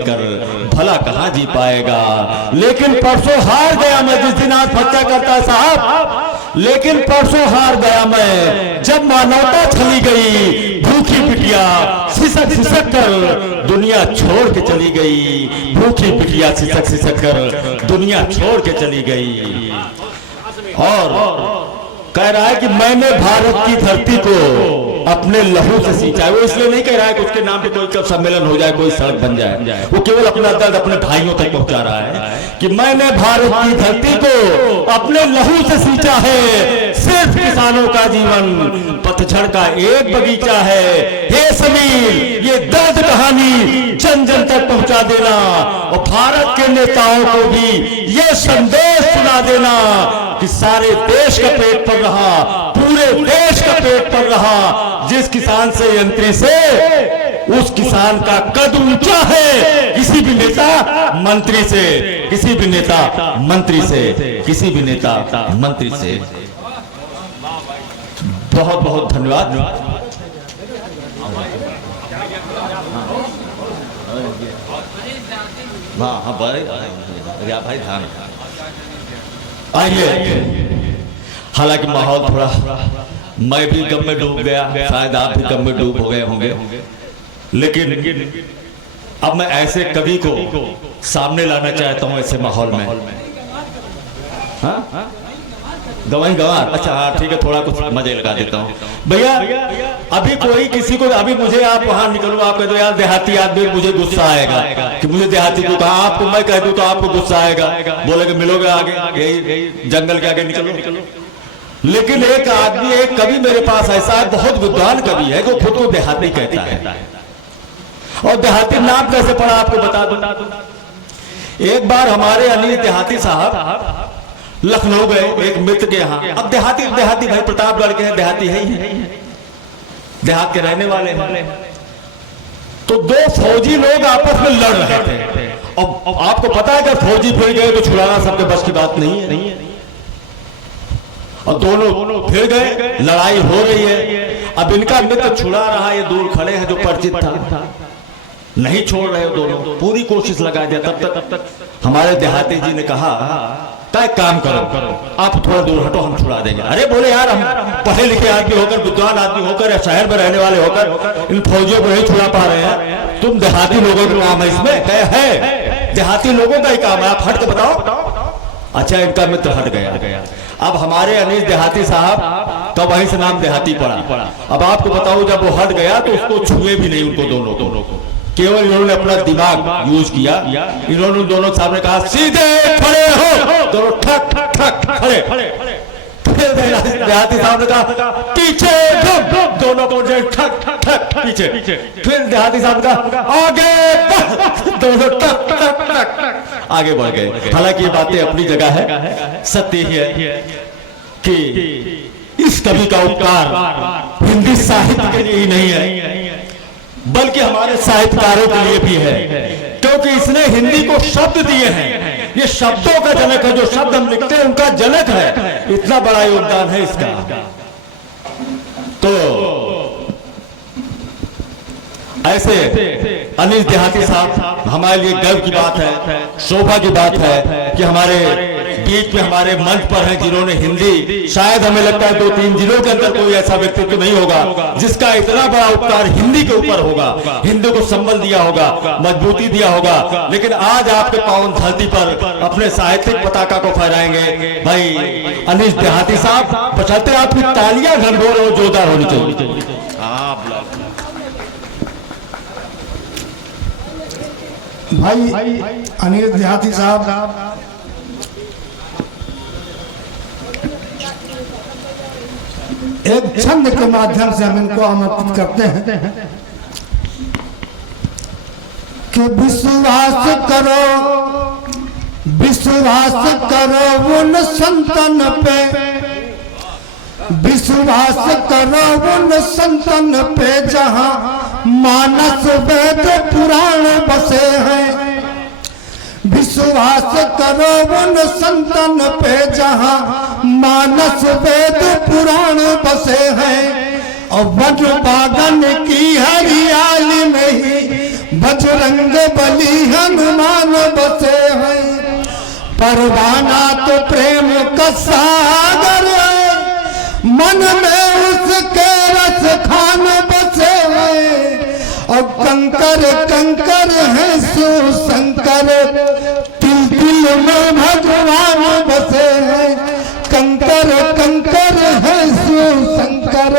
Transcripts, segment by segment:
कर भला कहाँ जी पाएगा। लेकिन परसों हार गया मैं जिस दिन आज फच्चा करता साहब, लेकिन परसों हार गया मैं जब मानवता चली गई। भूखी बिटिया सिसक सिसक कर दुनिया छोड़ के चली गई। भूखी बिटिया सिसक सिसक कर दुनिया छोड़ के चली गई। और कह रहा है कि मैंने भारत की धरती को अपने लहू से सींचा है। वो इसलिए नहीं कह रहा है कि उसके नाम पे कोई कब सम्मेलन हो जाए, कोई सड़क बन जाए। वो केवल अपना दर्द अपने भाइयों तक पहुंचा रहा है कि मैंने भारत की धरती को अपने लहू से सींचा है। सिर्फ किसानों का जीवन पतझड़ का एक बगीचा है। हे समीर, ये दर्द कहानी जन जन तक पहुंचा देना और भारत के नेताओं को भी ये संदेश सुना देना कि सारे देश का पेट पर रहा, पूरे देश का पेट पर रहा। जिस किसान से यंत्री से उस किसान का कद ऊंचा है। किसी भी नेता मंत्री से, किसी भी नेता मंत्री से, किसी भी नेता मंत्री से। बहुत बहुत धन्यवाद। हाँ भाई, भाई ध्यान। आइए, हालांकि माहौल थोड़ा, मैं भी गम में डूब गया, शायद आप भी गम में डूब हो गए होंगे, लेकिन अब मैं ऐसे कवि को सामने लाना चाहता हूं ऐसे माहौल में। हाँ गवाही गवार, अच्छा हाँ ठीक है, थोड़ा कुछ मजे लगा देता हूँ भैया। अभी कोई किसी को, अभी मुझे आप वहां निकलो, आप कह दो यार देहाती आदमी, मुझे गुस्सा आएगा कि मुझे देहाती को कहा, आपको मैं कह दूं तो आपको गुस्सा आएगा, बोलेगा मिलोगे आगे, यही जंगल के आगे निकलो। लेकिन एक आदमी, एक कवि मेरे पास ऐसा है, बहुत विद्वान कवि है, जो खुद को देहाती कहता है। और देहाती नाम कैसे पड़ा आपको बता दूं। एक बार हमारे अनिल देहाती साहब लखनऊ गए एक मित्र के यहाँ। अब देहाती भाई प्रतापगढ़ के हैं, देहाती है ही है, देहात के रहने वाले हैं। तो दो फौजी लोग आपस में लड़ रहे थे। अब आपको पता है कि फौजी फिर गए तो छुड़ाना सबके बस की बात नहीं है। और दोनों फिर गए, लड़ाई हो रही है। अब इनका मित्र छुड़ा रहा, ये दूर खड़े हैं जो परिचित था, नहीं छोड़ रहे दोनों, पूरी कोशिश लगा दिया। तब तक हमारे देहाती जी ने कहा एक काम करो, आप थोड़ा दूर हटो, हम छुड़ा देंगे। अरे बोले यार, हम पढ़े लिखे आदमी होकर, विद्वान आदमी होकर या शहर में रहने वाले होकर इन फौजियों को नहीं छुड़ा पा रहे हैं, तुम देहाती लोगों का काम है इसमें। कहे है देहाती लोगों का ही काम है, आप हट के बताओ। अच्छा, इनका मित्र हट गया। अब हमारे अनिल देहाती साहब तो वहीं से नाम देहाती पड़ा। अब आपको बताऊं, जब वो हट गया तो उसको छुए भी नहीं, उनको दोनों को, केवल इन्होंने अपना दिमाग यूज किया। इन्होंने दोनों सामने कहा सीधे खड़े हो, दोनों ठक ठक ठक खड़े। फिर देहाती साहब ने कहा पीछे, दोनों को ठक ठक ठक पीछे। फिर देहाती साहब ने कहा आगे, दोनों ठक ठक ठक आगे बढ़ गए। हालांकि ये बातें अपनी जगह है, सत्य ही है कि इस कवि का उपकार हिंदी साहित्य के लिए ही नहीं है, बल्कि हमारे साहित्यकारों के लिए भी है, क्योंकि इसने हिंदी को शब्द दिए हैं। ये शब्दों का जनक है, जो शब्द हम लिखते हैं उनका जनक है। इतना बड़ा योगदान है इसका। तो ऐसे अनिल देहाती साहब हमारे लिए गर्व की बात है, शोभा की बात है कि हमारे बीच में, हमारे मंच पर हैं जिन्होंने हिंदी, शायद हमें लगता है 2-3 जिलों के अंदर कोई ऐसा व्यक्तित्व नहीं होगा जिसका इतना बड़ा उपकार हिंदी के ऊपर होगा, हिंदी को संबल दिया होगा, मजबूती दिया होगा। लेकिन आज आपके पावन धरती पर अपने साहित्यिक पताका को फहराएंगे भाई अनिल देहाती साहब। बचाते आपकी तालियां घनघोर और जोरदार होनी चाहिए। भाई अनिल देहाती साहब एक छंद के माध्यम से हम इनको आमंत्रित करते हैं कि विश्वास करो उन संतन पे, विश्वास करो उन संतन पे जहां मानस वेद पुराण बसे हैं। विश्वास करो उन संतन पे जहां मानस वेद पुराण बसे हैं। और वन बागन की हरियाली में ही बजरंग बली हनुमान बसे हैं। परवाना तो प्रेम का सागर है, मन में उसके रस खान बसे हैं। और कंकर कंकर है शिव शंकर, दिल दिल में भगवान बसे हैं। कंकर कंकर है शिव शंकर,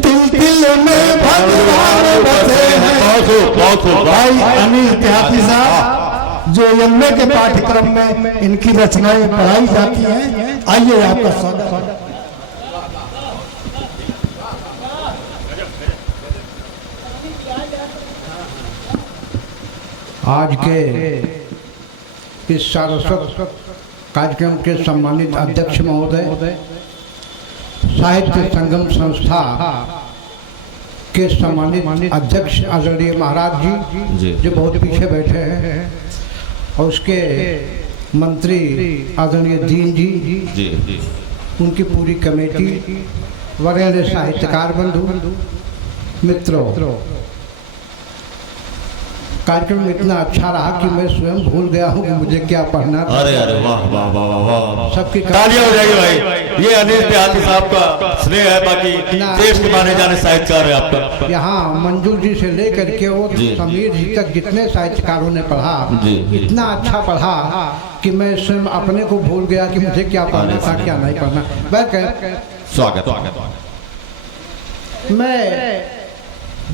दिल दिल में भगवान बसे हैं। भाई अनिल देहाती साहब जो एमए के पाठ्यक्रम में इनकी रचनाएं पढ़ाई जाती हैं, आइए आपका स्वागत। आज के इस सारस्वत कार्यक्रम के सम्मानित अध्यक्ष महोदय, साहित्य संगम संस्था के सम्मानित अध्यक्ष आदरणीय महाराज जी जो बहुत पीछे बैठे हैं, और उसके मंत्री आदरणीय दीन जी, उनकी पूरी कमेटी, वरेण्य साहित्यकार बंधु मित्रों, कार्यक्रम इतना अच्छा रहा कि मैं स्वयं भूल गया हूँ कि मुझे क्या पढ़ना था। अरे अरे वाह वाह वाह वाह वाह, सबकी तालियां हो जाएगी भाई। ये अनिल देहाती साहब का स्नेह है, बाकी देश के माने जाने साहित्यकार है आपका। यहाँ मंजूर जी से लेकर के वो समीर जी तक जितने साहित्यकारों ने पढ़ा, इतना अच्छा पढ़ा कि मैं स्वयं अपने को भूल गया कि मुझे क्या पढ़ना था क्या नहीं पढ़ना। स्वागत। मैं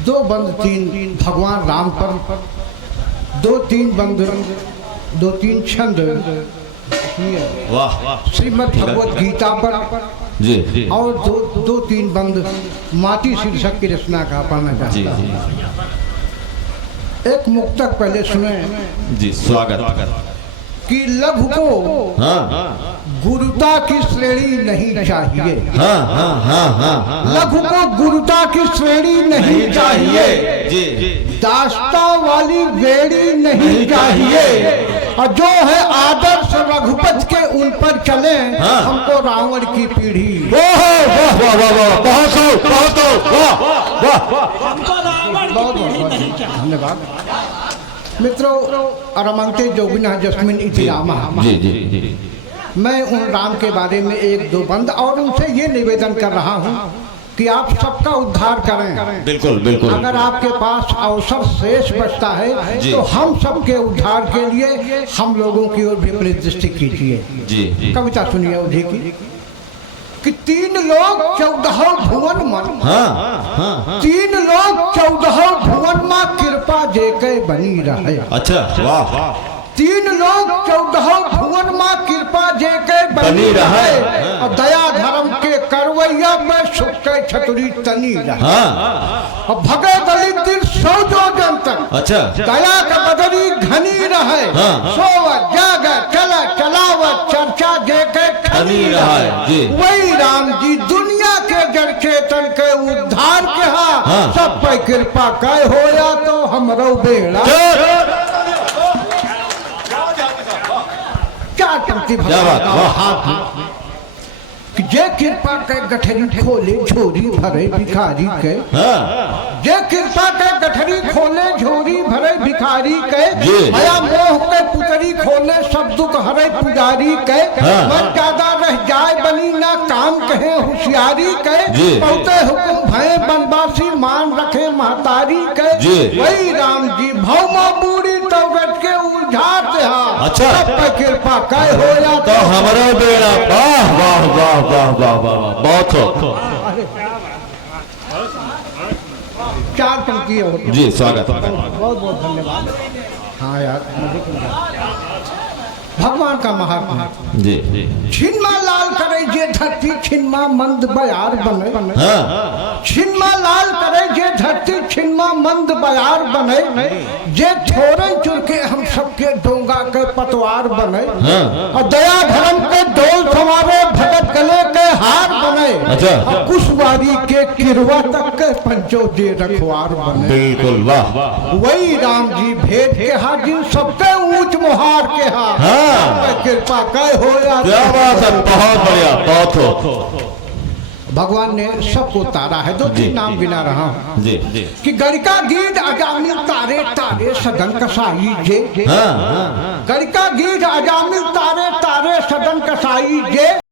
दो बंद तीन भगवान राम पर, दो तीन छंद वाह श्रीमद् भगवत गीता पर जी, और दो तीन बंद माटी शीर्षक की रचना का पढ़ना चाहता हूँ। एक मुक्तक पहले सुने जी, स्वागत। कि लघु को गुरुता की श्रेणी नहीं चाहिए। लघु को गुरुता की श्रेणी नहीं चाहिए, दास्ता वाली बेड़ी नहीं चाहिए। और जो है आदर्श रघुपति के उन पर चले, हमको रावण की पीढ़ी। धन्यवाद मित्रों। अरमंते जोगिना जस्मिन इति रामा। मैं उन राम के बारे में एक दो बंद और उनसे ये निवेदन कर रहा हूँ कि आप सबका उद्धार करें। बिल्कुल बिल्कुल। अगर आपके पास अवसर शेष बचता है तो हम सबके उद्धार के लिए हम लोगों की ओर भी अपनी दृष्टि कीजिए। कविता सुनिए उठी की कि 3 लोग 14 भुवन मन। तीन लोग 14 भुवन माँ कृपा जेके बनी रहे। अच्छा वाह। 3 लोग 14 भुवन माँ कृपा जेके बनी रहे, और दया धर्म के करवैया में सुख के छतुरी तनी रहे। और भगे दलित दिल 100 जोजन तक। अच्छा। दया का बदली घनी रहे, सोवत जाग चला चलावत चर्चा जेके खनी रहे। वही राम जी दुनिया के जड़ चेतन के उद्धार के सब पे कृपा कह होया तो हमरो बेड़ा। कि जे कृपा के गठरी खोले झोरी भरे भिखारी के। जे कृपा के गठरी खोले झोरी भरे भिखारी के। माया मोह के पुतरी खोले सब दुख हरे पुजारी के। मन ज्यादा रह जाए बनी ना काम कहे होशियारी के। बहुते हुकुम भय बनवासी मान रखे महतारी के। वही राम जी भौमा बूढ़ी तौरत के उलझाते। अच्छा कृपा कह होया तो हमारा बेड़ा। वाह वाह वाह वाह वाह वाह, बहुत हो। 4 पंक्ति और जी, स्वागत। बहुत बहुत धन्यवाद। हाँ यार, भगवान का महात्मा जी। छिन्मा लाल करे जे धरती छिन्मा मंद बयार बने। छिन्मा लाल करे जे धरती छिन्मा मंद बयार बने। जे छोरे चुरके हम सबके डोंगा के पतवार बने। और दया धर्म के डोल समारे भगत गले के हार बने। और कुशवारी के किरवा तक के पंचो जे रखवार बने। बिल्कुल वाह। वही राम जी भेद के हाजिर सबके ऊंच मुहार के हाथ। कृपा कह हो। क्या बात है, बहुत बढ़िया, बहुत हो। भगवान ने सबको तारा है। दो तीन नाम गिना रहा हूँ जी कि गड़का गीत अजामिल तारे तारे सदन कसाई जे। हाँ गड़का गीत अजामिल तारे तारे सदन कसाई जे।